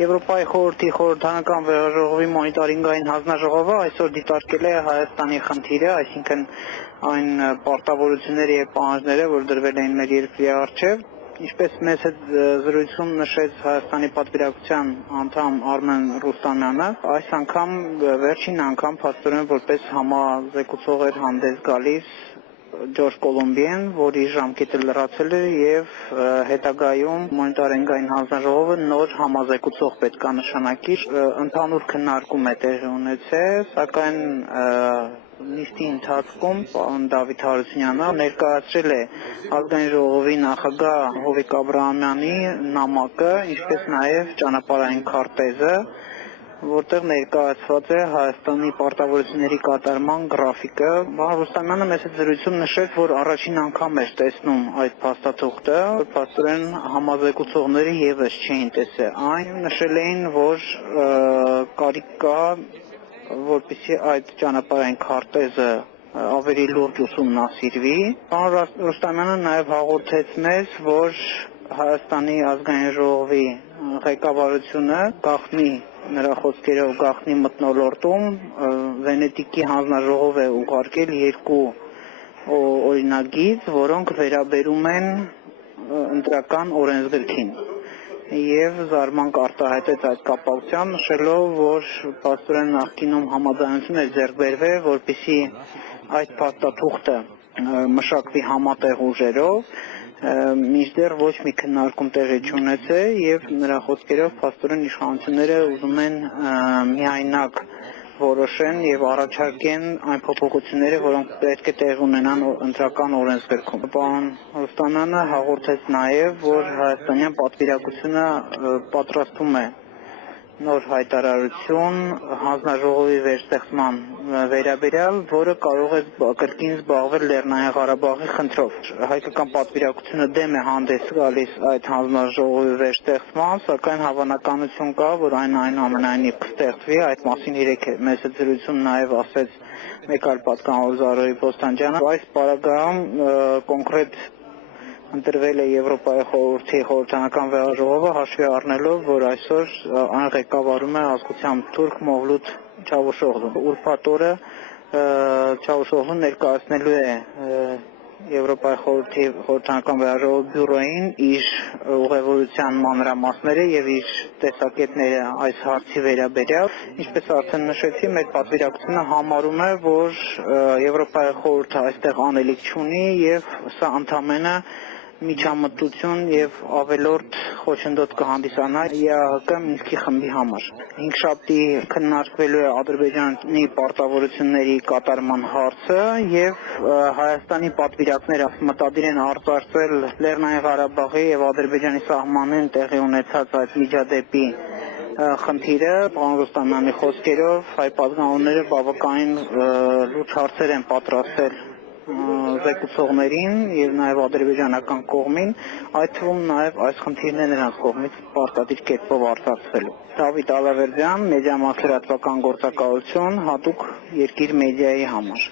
Եվրոպայի խորհրդի խորհրդանական վերահրողովի մոնիտորինգային հանձնաժողովը այսօր դիտարկել է Հայաստանի խնդիրը, այսինքն այն պարտավորությունները եւ պահանջները, որ դրվել էին մեր երկրի առջեւ, ինչպես մեզ հետ զրույցում նշեց Հայաստանի պատվիրակության անդամ Արմեն Ռուստամյանը, այս անգամ վերջին անգամ փաստորեն որպես համազեկուցող էր հանդես գալիս Ջորջ Կոլումբիան, որի ժամկետը լրացել է եւ հետագայում մոնիտորինգային հանձնաժողովը նոր համազեկուցող պետք է նշանակի, ընդհանուր քննարկում է տեղի ունեցել, սակայն նիստի ընթացքում պարոն Դավիթ Հարությունյանը ներկայացրել է ազգային ժողովի նախագահ Հովիկ Աբրահամյանի նամակը, ինչպես նաեւ ճանապարհային քարտեզը, որտեղ ներկայացված է Հայաստանի պարտավորությունների կատարման գրաֆիկը։ Պարոն Ռուստամյանը մեծ զրույցում նշեց, որ առաջին անգամ էր տեսնում այդ փաստաթուղթը, փաստորեն համազեկուցողները եւս չէին տեսել այն, նշել էին, որ կարիք կա, որպեսզի այդ ճանապարհային քարտեզը ավելի լուրջ ուսումնասիրվի։ Պարոն Ռուստամյանը նաեւ հաղորդեց մեզ, որ Հայաստանի ազգային ժողովի ղեկավարությունը գաղտնի նրա խոսքերով գաղտնի մթնոլորտում Վենետիկի հանձնաժողով է ուղարկել երկու օրինագիծ, որոնք վերաբերում են ընտրական օրենսգրքին եւ զարմանք արտահայտեց այդ կապակցությամբ, նշելով, որ փաստորեն նախկինում համաձայնություն էր ձեռք բերվել, որպեսզի այդ փաստաթուղթը մշակվի համատեղ ուժերով, մինչդեռ ոչ մի քննարկում տեղի չունեցել եւ նրա խոսքերով փաստորեն իշխանությունները ուզում են միայնակ որոշեն եւ առաջարկեն այն փոփոխությունները, որոնք պետք է տեղի ունենան ընտրական օրենսգրքում։ Պարոն Ռուստամյանը հաղորդեց նաեւ, որ հայաստանյան պատվիրակությունը պատրաստում է նոր հայտարարություն հանձնաժողովի վերստեղծման վերաբերյալ, որը կարող է կրկին զբաղվել Լեռնային Ղարաբաղի խնդրով։ Հայկական պատվիրակությունը դեմ է հանդես գալիս այդ հանձնաժողովի վերստեղծման, սակայն հավանականություն կա, որ այն այնուամենայնիվ կստեղծվի, այդ մասին երեկ մեծ զրույցում նաև ասեց մեկ այլ պատգամավոր Զարուհի Բոստանջյանը։ Այս պարագայում կոնկրետ ընտրվել է Եվրոպայի խորհրդի խորհրդանական վերահրողովը, հաշվի առնելով, որ այսօր այն ղեկավարում է ազգությամբ թուրք Մովլութ Չավուշօղլուն։ Ուրբաթ օրը Չավուշօղլուն ներկայացնելու է Եվրոպայի խորհրդի խորհրդանական վերահրողի բյուրոյին իր ուղևորության մանրամասները եւ իր տեսակետները այս հարցի վերաբերյալ, ինչպես արդեն նշեցի, մեր պատվիրակությունը համարում է, որ Եվրոպայի խորհուրդը այստեղ անելիք չունի եւ սա ընդամենը միջամտություն եւ ավելորդ խոչընդոտ կհանդիսանա ԵԱՀԿ Մինսկի խմբի համար։ Հինգշաբթի քննարկվելու է Ադրբեջանի պարտավորությունների կատարման հարցը եւ Հայաստանի պատվիրակները մտադիր են արձարծել Լեռնային Ղարաբաղի եւ Ադրբեջանի սահմանին տեղի ունեցած այդ միջադեպի խնդիրը։ Պարոն Ռուստամյանի խոսքերով հայ պատգամավորները բավականին լուրջ հարցեր են պատրաստել զեկուցողներին եւ նաեւ ադրբեջանական կողմին, այդ թվում նաեւ այս խնդիրն է նրանց կողմից պարտադիր կերպով արձակվելու։ Դավիթ Ալավերդյան, Մեդիամասեր հատվական գործակալություն, հատուկ Երկիր մեդիայի համար։